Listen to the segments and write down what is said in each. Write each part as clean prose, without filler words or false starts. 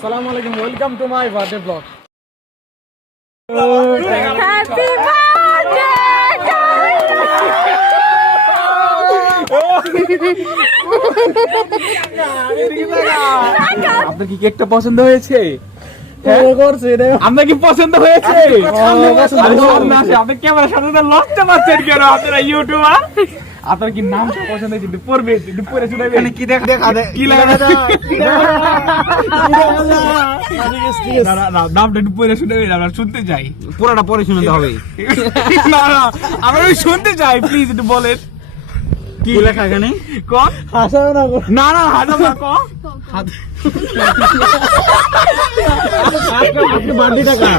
আসসালামু আলাইকুম, welcome to my birthday blog. Happy birthday আপনার কি কেকটা পছন্দ হয়েছে? আপনার কি পছন্দ হয়েছে? আপনি ক্যামেরার সামনে লজ্জা পাচ্ছেন কেন? আপনারা ইউটিউবার, আপনার কি নামটা পছন্দ হয়েছে? পড়বে পড়ে শুনাবে কি দেখা কি নামটা একটু পড়ে শুনাবে, আমরা শুনতে চাই। পুরোটা পরে শুনতে হবে। না না, আমরা শুনতে চাই, প্লিজ একটু বলেন কি লেখা এখানে? কন হাসাবে না না না হাজার না কন আজকে বার্থডে টাকা,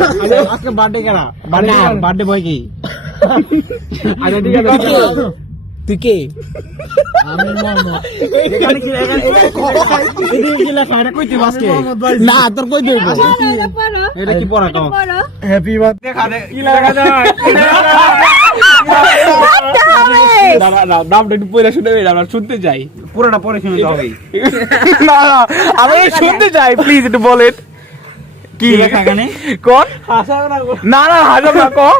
আজকে বার্থডে কারা? বার্থডে বয় কি? আচ্ছা ঠিক আছে, তুই কে? আমি মোহাম্মদ। এখানে কি লেখা? এদিকে কি লেখা? এটা কই তুই আজকে? না তোর কই দেব? এটা কি পড়া কও? Happy birthday. দেখা দে কি লেখা যায়। নামটা একটু পড়ে শুনাবে, আমরা শুনতে চাই। পুরোটা পরে শুনতে হবে। না না, আমরা শুনতে চাই, প্লিজ একটু বলেন কি লেখা এখানে? কোন হাসাবে না না না হাজার না কন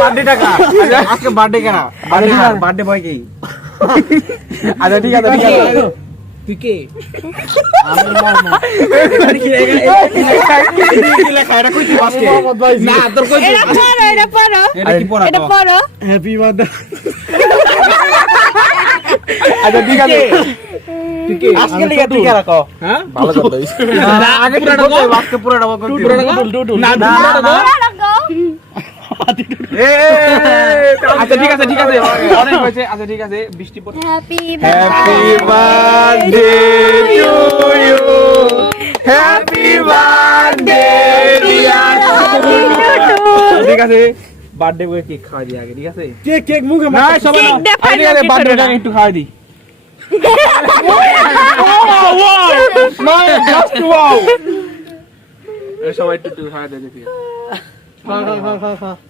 বার্থডে টাকা, আজকে বার্থডে কারা? বার্থডে বয় কি? আচ্ছা ঠিক আছে ঠিক আছে, তুই কে? আমি মোহাম্মদ। এখানে কি লেখা? এদিকে কি লেখা? এটা কই তুই আজকে? মোহাম্মদ ভাই। না তোর কই তুই? এটা কি পড়া কও? Happy birthday. আচ্ছা ঠিক আছে। তুই কে? আজকে লিখা তুই কারা কও? হ্যাঁ ভালো কথা হইছে। আগে পুরোটা কও, আজকে পুরোটা কও। টুটুল না না আচ্ছা ঠিক আছে ঠিক আছে, অনেক হয়েছে। আচ্ছা ঠিক আছে, বৃষ্টি পড়ছে। Happy happy birthday to you, happy birthday dear. ঠিক আছে, বার্থডে বয়ে কেক খাওয়া দিই আগে, ঠিক আছে? কেক কেক মুখে না সবাই না, ঠিক আছে বার্থডেটা একটু খাওয়া দিই। সবাই একটু খাওয়া দেয়, ঠিক আছে? খাওয়া দাও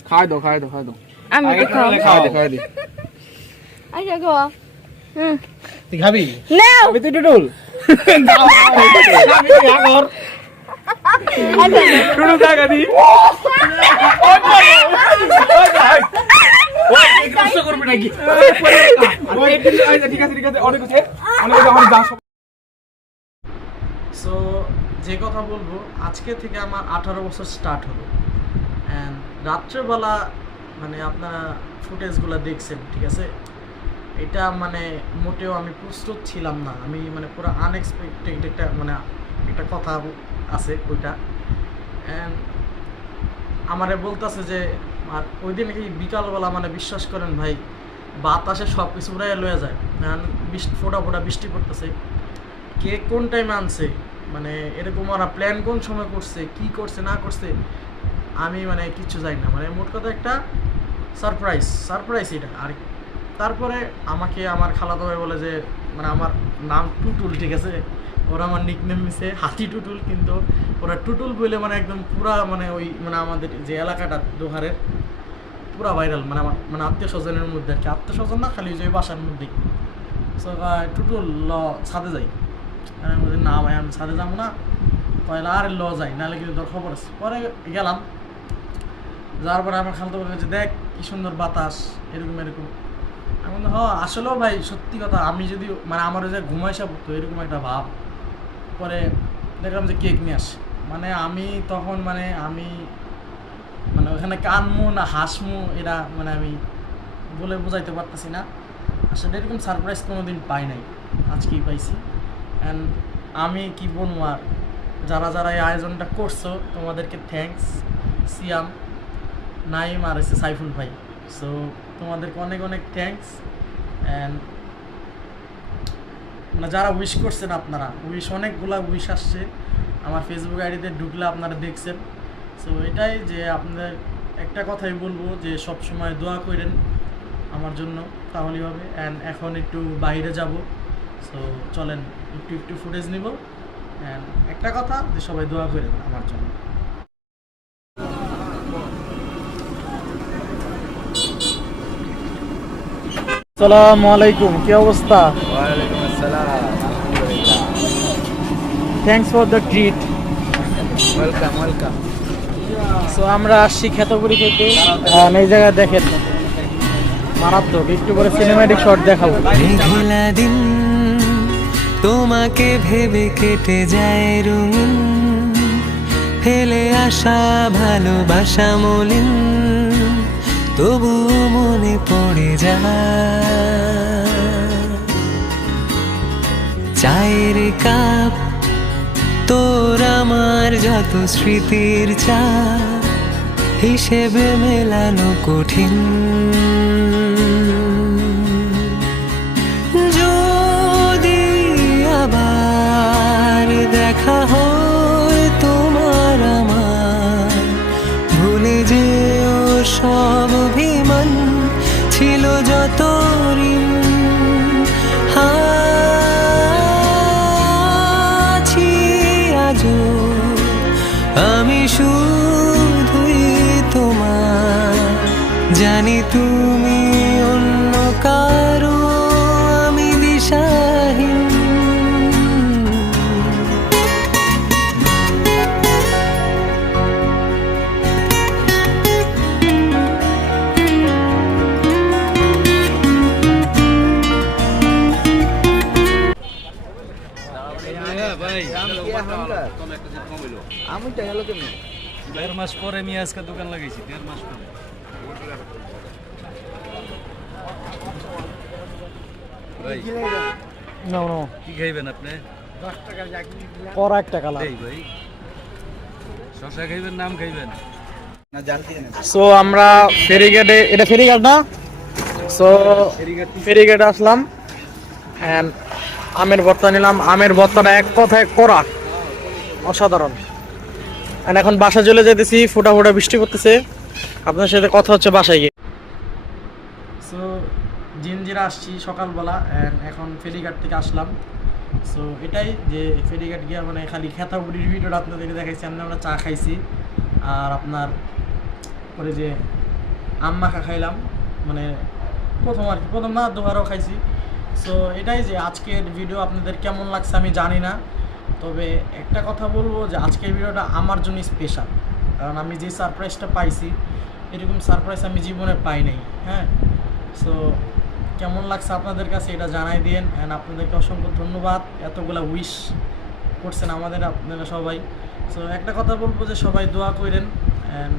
খাওয়া দাও খাওয়া দাও, আমি তো খাবো। খাওয়া দে খাওয়া দে। আচ্ছা গো তুই খাবি? নাও আমি তো টুটুল টুটুল টাকা দি। সো যে কথা বলবো, আজকে থেকে আমার 18 বছর স্টার্ট হলো। অ্যান্ড রাত্রেবেলা মানে আপনারা ফুটেজগুলো দেখছেন, ঠিক আছে? এটা মানে মোটেও আমি প্রস্তুত ছিলাম না, আমি মানে পুরো আনএক্সপেক্টেড একটা কথা আছে ওইটা। অ্যান্ড আমারে বলতেছে যে, আর ওই দিন কি বিকালবেলা মানে বিশ্বাস করেন ভাই, বাতাসে সব কিছু উড়াইয়া লয়ে যায়। ফোটা ফোটা বৃষ্টি পড়তেছে। কে কোন টাইমে আনছে, মানে এরকম ওরা প্ল্যান কোন সময় করছে, কি করছে না করছে, আমি মানে কিচ্ছু জানি না। মানে মোট কথা একটা সারপ্রাইজ এটা। আর তারপরে আমাকে আমার খালাতো ভাই বলে যে, মানে আমার নাম টুটুল, ঠিক আছে? ওরা আমার নিকনেম নিছে হাতি টুটুল, কিন্তু ওরা টুটুল বলে মানে একদম পুরা মানে ওই মানে আমাদের যে এলাকাটা দোহারের পুরা ভাইরাল, মানে আমার মানে আত্মীয় স্বজনের মধ্যে আর কি। আত্মীয় স্বজন না, খালি ওই যে বাসার মধ্যেই। সো টুটুল ল ছাদে যাই। আমি বলছি না ভাই, আমি ছাদে যাবো না। তাহলে আর ল যাই, নাহলে কিন্তু তোর খবর আছে। পরে গেলাম, যাওয়ার পরে আমার খালতো বলছে, দেখ কি সুন্দর বাতাস, এরকম এরকম। আমি বললাম হ্যাঁ আসলেও ভাই সত্যি কথা, আমি যদি মানে আমার যে ঘুমাইসা পড়তো এরকম একটা ভাব। পরে দেখলাম যে কেক নিয়ে আসে, মানে আমি তখন মানে ওখানে কানমু না হাসমু, এরা মানে আমি বলে বোঝাইতে পারতেছি না। আসলে এরকম সারপ্রাইজ কোনোদিন পাই নাই, আজকেই পাইছি। অ্যান্ড আমি কি বলবো, আর যারা এই আয়োজনটা করছো তোমাদেরকে থ্যাঙ্কস। সিয়াম, নাইম আর এসে সাইফুল ভাই, সো তোমাদেরকে অনেক অনেক থ্যাঙ্কস। অ্যান্ড মানে যারা উইশ করছেন, আপনারা অনেকগুলা উইশ আসছে আমার ফেসবুক আইডিতে ঢুকলে আপনারা দেখছেন। সো এটাই যে আপনাদের একটা কথাই বলবো যে সব সময় দোয়া করেন আমার জন্য, তাহলেই হবে। অ্যান্ড এখন একটু বাইরে যাব, সো চলেন একটু ফুটেজ নিব। অ্যান্ড একটা কথা যে সবাই দোয়া করেন আমার জন্য। আসসালামু আলাইকুম, কি অবস্থা? ওয়ালাইকুম আসসালাম। Thanks for the treat. Welcome welcome. So আমরা আসছি খেতপুরি থেকে, এই জায়গায় দেখেন মারাত্মক, একটু করে সিনেম্যাটিক শট দেখাবো। মেঘলা দিন তোমাকে ভেবে কেটে যায় রঙিন, ফেলে আসা ভালোবাসা মলিন, তবু মনে পড়ে যায়। চায়ের কাপ তোর আমার যত স্মৃতির চা, হিসেবে মেলানো কঠিন। যদি আবার দেখা হয় তোমার আমার, ভুলে যেও সব অভিমান, ছিল যত ঋণ। আছি আজও আমি শুধুই তোমার, জানি তুমি অন্য কারো, আমি দিশাহীন। আমি তো গেল কেন 1.5 মাস পরে আমি আজকে দোকান লাগাইছি, 1.5 মাস পরে। ভাই নো নো, কি খাইবেন আপনি? করা একটা কালার। এই ভাই শশা খাইবেন, নাম খাইবেন? সো আমরা ফেরিঘাটে, এটা ফেরিঘাট না? সো ফেরিঘাটে আসলাম অ্যান্ড আমের ভর্তা নিলাম। আমের ভর্তাটা এক কথায় করা, অসাধারণ। অ্যান্ড এখন বাসা চলে যেতেছি, ফোটা ফোটা বৃষ্টি করতেছে। আপনার সাথে কথা হচ্ছে বাসায় গিয়ে। সো জিনজিরা আসছি সকালবেলা, অ্যান্ড এখন ফেরিঘাট থেকে আসলাম। সো এটাই যে ফেরিঘাট গিয়া মানে খালি খেতাবুড়ির ভিডিওটা আপনাদেরকে দেখাইছি। আমরা চা খাইছি আর আপনার পরে যে আম মাখা খাইলাম, মানে প্রথম আর কি, প্রথম না দুবারও খাইছি। সো এটাই যে আজকের ভিডিও আপনাদের কেমন লাগছে আমি জানি না, তবে একটা কথা বলবো যে আজকের ভিডিওটা আমার জন্য স্পেশাল, কারণ আমি যে সারপ্রাইজটা পাইছি এরকম সারপ্রাইজ আমি জীবনে পাই নাই। হ্যাঁ, সো কেমন লাগছে আপনাদের কাছে এটা জানাই দিন। অ্যান্ড আপনাদেরকে অসংখ্য ধন্যবাদ, এতগুলা উইশ করছেন আমাদের আপনারা সবাই। সো একটা কথা বলবো যে সবাই দোয়া করেন, অ্যান্ড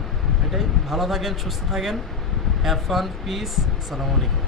এটাই, ভালো থাকেন, সুস্থ থাকেন, হ্যাভ ফান, পিস, আসসালামু আলাইকুম।